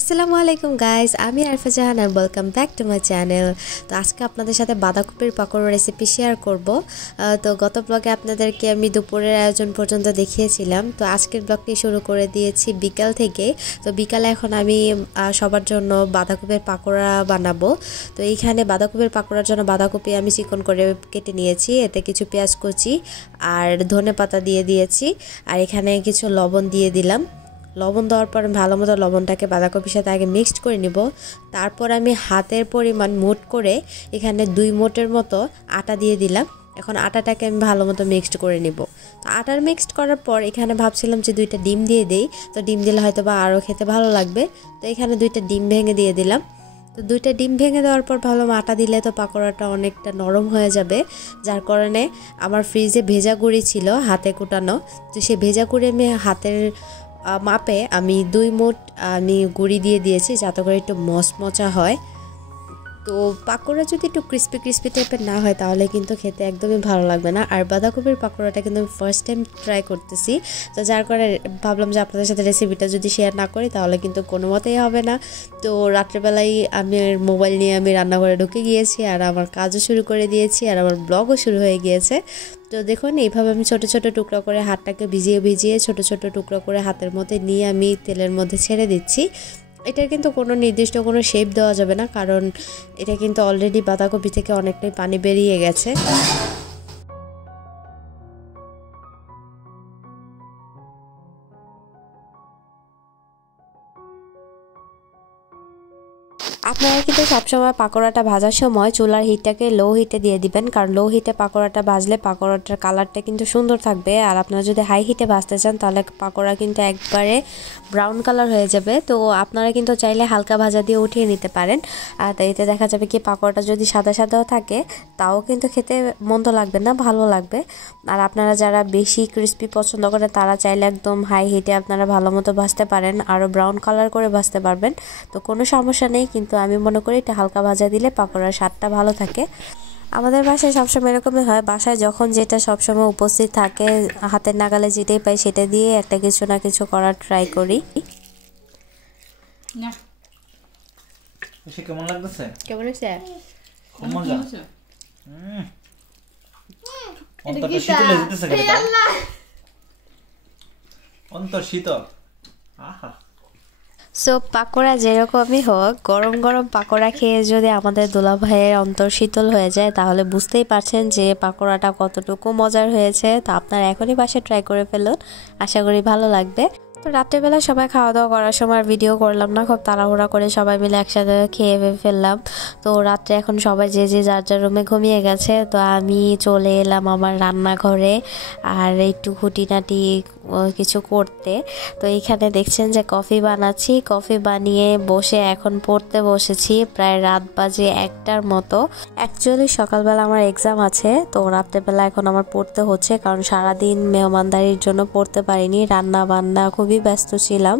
Assalamu Alaikum guys, আমি Arfa Jahan and welcome back to my channel. তো আজকে আপনাদের সাথে বাঁধাকপির পাকোড়া রেসিপি শেয়ার করব। তো গত ব্লগে আপনাদেরকে আমি দুপুরের আয়োজন পর্যন্ত দেখিয়েছিলাম। তো আজকের ব্লগটি শুরু করে দিয়েছি বিকাল থেকে। তো বিকালে এখন আমি সবার জন্য বাঁধাকপির পাকোড়া বানাবো। তো এইখানে বাঁধাকপির পাকোড়ার জন্য বাঁধাকপি আমি চিকন করে কেটে নিয়েছি, এতে কিছু পেঁয়াজ কুচি আর ধনেপাতা দিয়ে দিয়েছি, আর এখানে কিছু লবণ দিয়ে দিলাম। লবণ দেওয়ার পর ভালোমতো লবণটাকে বাঁধাকপির সাথে আগে মিক্সড করে নিব। তারপর আমি হাতের পরিমাণ মোট করে এখানে 2 মোটের মতো আটা দিয়ে দিলাম। এখন আটাটাকে আমি ভালোমতো মিক্সড করে নিব। তো আটার মিক্সড করার পর এখানে ভাবছিলাম যে 2টা ডিম দিয়ে দেই, তো ডিম দিলে হয়তো বা আরও খেতে ভালো লাগবে। তো এখানে 2টা ডিম ভেঙে দিয়ে দিলাম। তো 2টা ডিম ভেঙে দেওয়ার পর ভালো আটা দিলে তো পাকোড়াটা অনেকটা নরম হয়ে যাবে, যার কারণে আমার ফ্রিজে ভেজা গুঁড়ি ছিল হাতে কুটানো। তো সেই ভেজা গুঁড়ি আমি হাতের মাপে আমি 2 মুঠ আমি গুঁড়ি দিয়ে দিয়েছি, যাতে করে একটু মচমচা হয়। তো পাকোড়া যদি একটু ক্রিস্পি টাইপের না হয় তাহলে কিন্তু খেতে একদমই ভালো লাগবে না। আর বাঁধাকপির পাকোড়াটা কিন্তু আমি ফার্স্ট টাইম ট্রাই করতেছি, তো যার কারণে ভাবলাম যে আপনাদের সাথে রেসিপিটা যদি শেয়ার না করি তাহলে কিন্তু কোনো মতেই হবে না। তো রাত্রেবেলায় আমি মোবাইল নিয়ে আমি রান্নাঘরে ঢুকে গিয়েছি, আর আমার কাজও শুরু করে দিয়েছি, আর আমার ব্লগও শুরু হয়ে গিয়েছে। তো দেখুন এইভাবে আমি ছোট ছোট টুকরা করে হাতটাকে ভিজিয়ে ছোট ছোট টুকরা করে হাতের মধ্যে নিয়ে আমি তেলের মধ্যে ছেড়ে দিচ্ছি। এটার কিন্তু কোনো নির্দিষ্ট কোনো শেপ দেওয়া যাবে না, কারণ এটা কিন্তু অলরেডি বাঁধাকপি থেকে অনেকটাই পানি বেরিয়ে গেছে। আপনারা কিন্তু সবসময় পাকোড়াটা ভাজার সময় চুলার হিটটাকে লো হিটে দিয়ে দিবেন, কারণ লো হিটে পাকোড়াটা ভাজলে পাকোড়াটার কালারটা কিন্তু সুন্দর থাকবে। আর আপনারা যদি হাই হিটে ভাজতে চান তাহলে পাকোড়া কিন্তু একবারে ব্রাউন কালার হয়ে যাবে। তো আপনারা কিন্তু চাইলে হালকা ভাজা দিয়ে উঠিয়ে নিতে পারেন। আর এতে দেখা যাবে কি পাকোড়াটা যদি সাদা সাদাও থাকে তাও কিন্তু খেতে মন্দ লাগবে না, ভালো লাগবে। আর আপনারা যারা বেশি ক্রিস্পি পছন্দ করে তারা চাইলে একদম হাই হিটে আপনারা ভালো মতো ভাজতে পারেন, আরও ব্রাউন কালার করে ভাজতে পারবেন। তো কোনো সমস্যা নেই, কিন্তু আমি মনে করি এটা হালকা ভাজা দিলে পাকোড়ার স্বাদটা ভালো থাকে। আমাদের বাসায় সবসময় এরকমই হয়, বাসায় যখন যেটা সবসময় উপস্থিত থাকে হাতের নাগালে যেটাই পাই সেটা দিয়ে একটা কিছু না কিছু করার ট্রাই করি। কেমন লাগতেছে? কেমন হয়েছে? খুব মজা। অন্তর শীতল যেতেছে কেন? অন্তর শীতল। আহা। সো পাকোড়া যেরকমই হোক, গরম গরম পাকোড়া খেয়ে যদি আমাদের দুলা ভাইয়ের অন্তর শীতল হয়ে যায় তাহলে বুঝতেই পারছেন যে পাকোড়াটা কতটুকু মজার হয়েছে। তো আপনারা এখনই বাসায় ট্রাই করে ফেলুন, আশা করি ভালো লাগবে। তো রাত্রেবেলা সবাই খাওয়া দাওয়া করার সময় ভিডিও করলাম না, খুব তাড়াহুড়া করে সবাই মিলে একসাথে খেয়ে ফেললাম। তো রাত্রে এখন সবাই যে যার যার রুমে ঘুমিয়ে গেছে। তো আমি চলে এলাম আমার রান্নাঘরে আর একটু খুঁটিনাটি কিছু করতে। তো এইখানে দেখছেন যে কফি বানাচ্ছি, কফি বানিয়ে বসে এখন পড়তে বসেছি। প্রায় রাত বাজে 1টার মতো। অ্যাকচুয়ালি সকালবেলা আমার এক্সাম আছে, তো রাত্রেবেলা এখন আমার পড়তে হচ্ছে, কারণ সারাদিন মেহমানদারির জন্য পড়তে পারিনি, রান্না বান্না খুবই ব্যস্ত ছিলাম।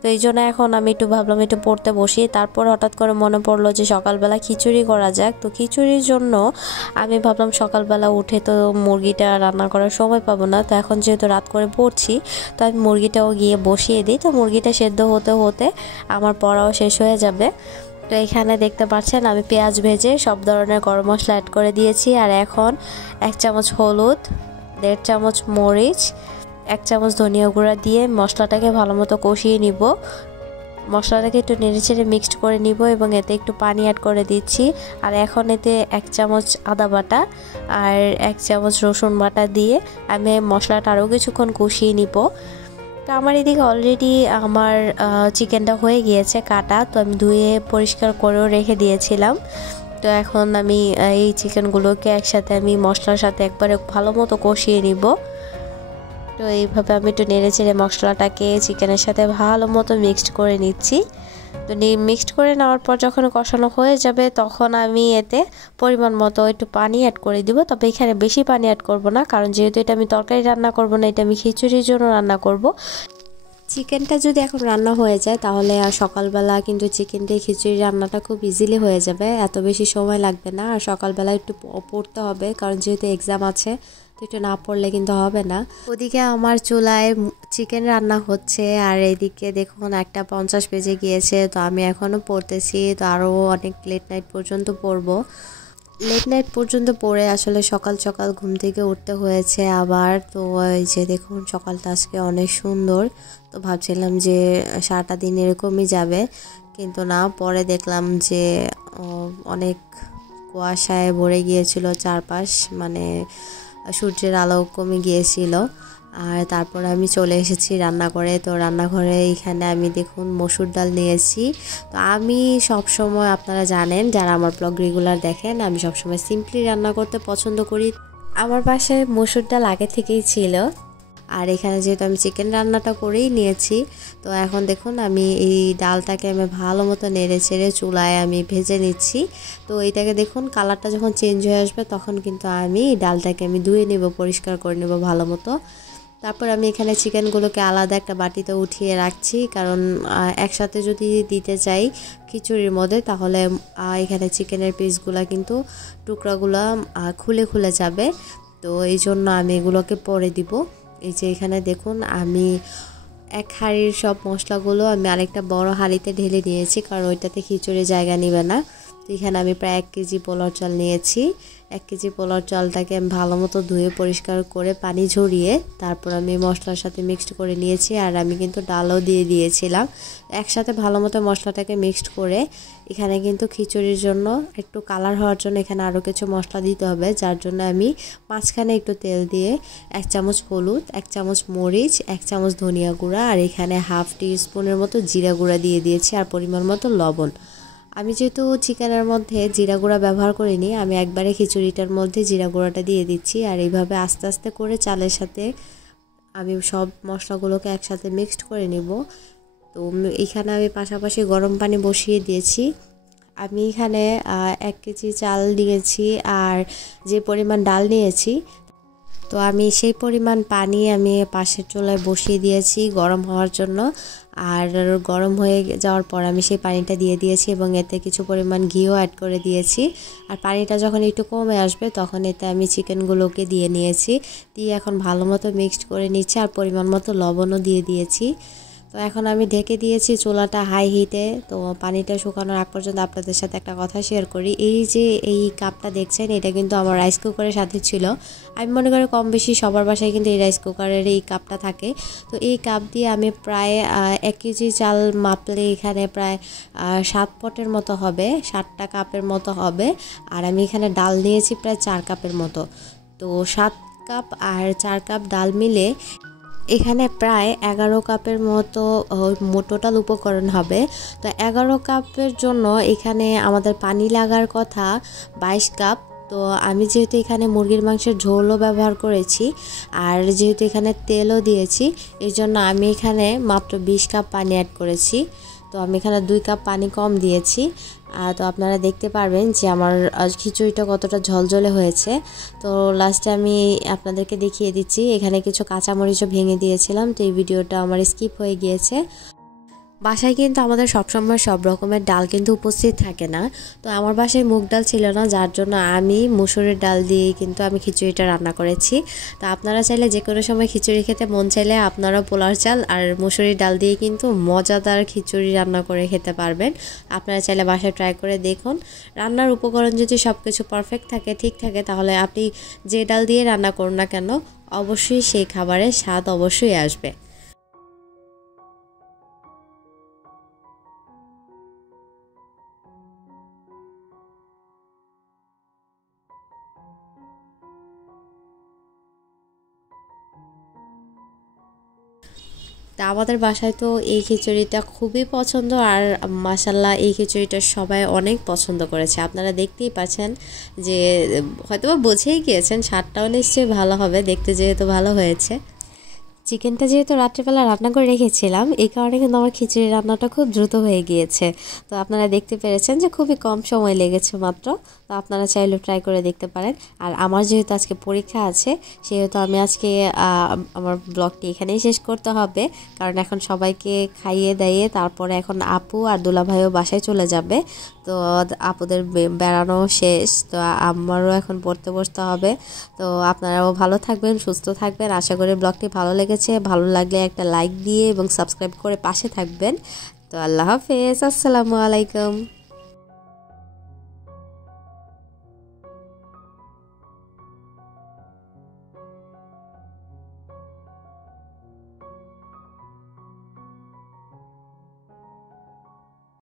তো এই জন্য এখন আমি একটু ভাবলাম একটু পড়তে বসি। তারপর হঠাৎ করে মনে পড়লো যে সকালবেলা খিচুড়ি করা যাক। তো খিচুড়ির জন্য আমি ভাবলাম সকালবেলা উঠে তো মুরগিটা রান্না করার সময় পাবো না, তো এখন যেহেতু রাত করে পড়ছি তো আমি মুরগিটাও গিয়ে বসিয়ে দিই। তো মুরগিটা সেদ্ধ হতে হতে আমার পড়াও শেষ হয়ে যাবে। তো এখানে দেখতে পাচ্ছেন আমি পেঁয়াজ ভেজে সব ধরনের গরম মশলা অ্যাড করে দিয়েছি। আর এখন 1 চামচ হলুদ, 1.5 চামচ মরিচ, 1 চামচ ধনিয়া গুঁড়া দিয়ে মশলাটাকে ভালো মতো কষিয়ে নিব। মশলাটাকে একটু নেড়েচেড়ে মিক্সড করে নিব এবং এতে একটু পানি অ্যাড করে দিচ্ছি। আর এখন এতে 1 চামচ আদা বাটা আর 1 চামচ রসুন বাটা দিয়ে আমি মশলাটা আরও কিছুক্ষণ কষিয়ে নিব। তো আমার এদিকে অলরেডি আমার চিকেনটা হয়ে গিয়েছে কাটা, তো আমি ধুয়ে পরিষ্কার করেও রেখে দিয়েছিলাম। তো এখন আমি এই চিকেনগুলোকে একসাথে আমি মশলার সাথে একবারে ভালো মতো কষিয়ে নিব। তো এইভাবে আমি একটু নেড়েচেড়ে মশলাটাকে চিকেনের সাথে ভালো মতো মিক্সড করে নিচ্ছি। তো মিক্সড করে নেওয়ার পর যখন কষানো হয়ে যাবে তখন আমি এতে পরিমাণ মতো একটু পানি অ্যাড করে দিব। তবে এখানে বেশি পানি অ্যাড করব না, কারণ যেহেতু এটা আমি তরকারি রান্না করব না, এটা আমি খিচুড়ির জন্য রান্না করব। চিকেনটা যদি এখন রান্না হয়ে যায় তাহলে আর সকালবেলা কিন্তু চিকেন দিয়ে খিচুড়ি রান্নাটা খুব ইজিলি হয়ে যাবে, এত বেশি সময় লাগবে না। আর সকালবেলা একটু পড়তে হবে, কারণ যেহেতু এক্সাম আছে তো একটু না পড়লে কিন্তু হবে না। ওদিকে আমার চুলায় চিকেন রান্না হচ্ছে আর এদিকে দেখুন 1:50 বেজে গিয়েছে। তো আমি এখনও পড়তেছি, তো আরও অনেক লেট নাইট পর্যন্ত পড়বো। লেট নাইট পর্যন্ত পড়ে আসলে সকাল সকাল ঘুম থেকে উঠতে হয়েছে আবার। তো এই যে দেখুন সকালটা আজকে অনেক সুন্দর। তো ভাবছিলাম যে সারাটা দিন এরকমই যাবে, কিন্তু না, পরে দেখলাম যে অনেক কুয়াশায় ভরে গিয়েছিল চারপাশ, মানে সূর্যের আলো কমে গিয়েছিল। আর তারপরে আমি চলে এসেছি রান্নাঘরে। তো রান্নাঘরে এখানে আমি দেখুন মসুর ডাল নিয়েছি। তো আমি সবসময়, আপনারা জানেন যারা আমার ব্লগ রেগুলার দেখেন, আমি সবসময় সিম্পলি রান্না করতে পছন্দ করি। আমার বাসায় মসুর ডাল আগে থেকেই ছিল। আর এখানে যেহেতু আমি চিকেন রান্নাটা করেই নিয়েছি, তো এখন দেখুন আমি এই ডালটাকে আমি ভালো মতো নেড়ে চেড়ে চুলায় আমি ভেজে নিচ্ছি। তো এইটাকে দেখুন কালারটা যখন চেঞ্জ হয়ে আসবে তখন কিন্তু আমি ডালটাকে আমি ধুয়ে নেব, পরিষ্কার করে নেব ভালো মতো। তারপর আমি এখানে চিকেনগুলোকে আলাদা একটা বাটিতে উঠিয়ে রাখছি, কারণ একসাথে যদি দিতে চাই খিচুড়ির মধ্যে তাহলে এখানে চিকেনের পিসগুলো কিন্তু টুকরাগুলো খুলে খুলে যাবে। তো এই জন্য আমি এগুলোকে পরে দিব। এই যে এখানে দেখুন আমি এক হাঁড়ির সব মশলাগুলো আমি আরেকটা বড় হাঁড়িতে ঢেলে নিয়েছি, কারণ ওইটাতে খিচুড়ি জায়গা নেবে না। তো এখানে আমি প্রায় 1 কেজি পোলাও চাল নিয়েছি। 1 কেজি পোলাও চালটাকে আমি ভালো মতো ধুয়ে পরিষ্কার করে পানি ঝরিয়ে তারপর আমি মশলার সাথে মিক্সড করে নিয়েছি। আর আমি কিন্তু ডালও দিয়ে দিয়েছিলাম। একসাথে ভালো মতো মশলাটাকে মিক্সড করে এখানে কিন্তু খিচুড়ির জন্য একটু কালার হওয়ার জন্য এখানে আরও কিছু মশলা দিতে হবে, যার জন্য আমি মাঝখানে একটু তেল দিয়ে 1 চামচ হলুদ, 1 চামচ মরিচ, 1 চামচ ধনিয়া গুঁড়া আর এখানে হাফ টিস্পুনের মতো জিরা গুঁড়া দিয়ে দিয়েছি আর পরিমাণ মতো লবণ। আমি যেহেতু চিকেনের মধ্যে জিরা গুঁড়া ব্যবহার করিনি, আমি একবারে খিচুড়িটার মধ্যে জিরা গুঁড়াটা দিয়ে দিচ্ছি। আর এইভাবে আস্তে আস্তে করে চালের সাথে আমি সব মশলাগুলোকে একসাথে মিক্সড করে নিব। তো এখানে আমি পাশাপাশি গরম পানি বসিয়ে দিয়েছি। আমি এখানে 1 কেজি চাল নিয়েছি আর যে পরিমাণ ডাল নিয়েছি, তো আমি সেই পরিমাণ পানি আমি পাশের চুলায় বসিয়ে দিয়েছি গরম হওয়ার জন্য। আর গরম হয়ে যাওয়ার পর আমি সেই পানিটা দিয়ে দিয়েছি এবং এতে কিছু পরিমাণ ঘিও অ্যাড করে দিয়েছি। আর পানিটা যখন একটু কমে আসবে তখন এতে আমি চিকেনগুলোকে দিয়ে নিয়েছি, দিয়ে এখন ভালো মতো মিক্সড করে নিচ্ছি আর পরিমাণ মতো লবণও দিয়ে দিয়েছি। তো এখন আমি ঢেকে দিয়েছি চুলাটা হাই হিটে। তো পানিটা শুকানোর আগ পর্যন্ত আপনাদের সাথে একটা কথা শেয়ার করি। এই যে এই কাপটা দেখছেন, এটা কিন্তু আমার রাইস কুকারের সাথে ছিল। আমি মনে করি কম বেশি সবার বাসায় কিন্তু এই রাইস কুকারের এই কাপটা থাকে। তো এই কাপ দিয়ে আমি প্রায় 1 কেজি চাল মাপলে এখানে প্রায় 7 পটের মতো হবে, 7টা কাপের মতো হবে। আর আমি এখানে ডাল নিয়েছি প্রায় 4 কাপের মতো। তো 7 কাপ আর 4 কাপ ডাল মিলে এখানে প্রায় 11 কাপের মতো টোটাল উপকরণ হবে। তো 11 কাপের জন্য এখানে আমাদের পানি লাগার কথা 22 কাপ। তো আমি যেহেতু এখানে মুরগির মাংসের ঝোলও ব্যবহার করেছি আর যেহেতু এখানে তেলও দিয়েছি, এই জন্য আমি এখানে মাত্র 20 কাপ পানি অ্যাড করেছি। তো আমি এখানে 2 কাপ পানি কম দিয়েছি। তো আপনারা দেখতে পারবেন যে আমার খিচুড়িটা কতটা ঝলঝলে হয়েছে। তো লাস্টে আমি আপনাদেরকে দেখিয়ে দিচ্ছি, এখানে কিছু কাঁচামরিচও ভেঙে দিয়েছিলাম। তো এই ভিডিওটা আমার স্কিপ হয়ে গিয়েছে। বাসায় কিন্তু আমাদের সবসময় সব রকমের ডাল কিন্তু উপস্থিত থাকে না। তো আমার বাসায় মুগ ডাল ছিল না, যার জন্য আমি মসুরের ডাল দিয়ে কিন্তু আমি খিচুড়িটা রান্না করেছি। তো আপনারা চাইলে যে কোনো সময় খিচুড়ি খেতে মন চাইলে আপনারা পোলার চাল আর মসুরির ডাল দিয়ে কিন্তু মজাদার খিচুড়ি রান্না করে খেতে পারবেন। আপনারা চাইলে বাসায় ট্রাই করে দেখুন। রান্নার উপকরণ যদি সব কিছু পারফেক্ট থাকে, ঠিক থাকে, তাহলে আপনি যে ডাল দিয়ে রান্না করুন না কেন অবশ্যই সেই খাবারের স্বাদ অবশ্যই আসবে। তা আমাদের বাসায় তো এই খিচুড়িটা খুবই পছন্দ আর মাশাল্লাহ এই খিচুড়িটা সবাই অনেক পছন্দ করেছে। আপনারা দেখতেই পাচ্ছেন যে হয়তোবা বুঝেই গিয়েছেন, স্বাদটাও নিশ্চয়ই ভালো হবে, দেখতে যেহেতু ভালো হয়েছে। চিকেনটা যেহেতু রাত্রিবেলা রান্না করে রেখেছিলাম, এই কারণে কিন্তু আমার খিচুড়ি রান্নাটা খুব দ্রুত হয়ে গিয়েছে। তো আপনারা দেখতে পেরেছেন যে খুবই কম সময় লেগেছে মাত্র। তো আপনারা চাইলে ট্রাই করে দেখতে পারেন। আর আমার যেহেতু আজকে পরীক্ষা আছে সেহেতু আমি আজকে আমার ব্লগটি এখানেই শেষ করতে হবে, কারণ এখন সবাইকে খাইয়ে দাইয়ে তারপরে এখন আপু আর দুলাভাইও বাসায় চলে যাবে। তো আপুদের বেড়ানো শেষ, তো আমারও এখন পড়তে বসতে হবে। তো আপনারাও ভালো থাকবেন, সুস্থ থাকবেন। আশা করি ব্লগটি ভালো লেগেছে। ভালো লাগলে একটা লাইক দিয়ে এবং সাবস্ক্রাইব করে পাশে থাকবেন। তো আল্লাহ হাফেজ, আসসালামু আলাইকুম।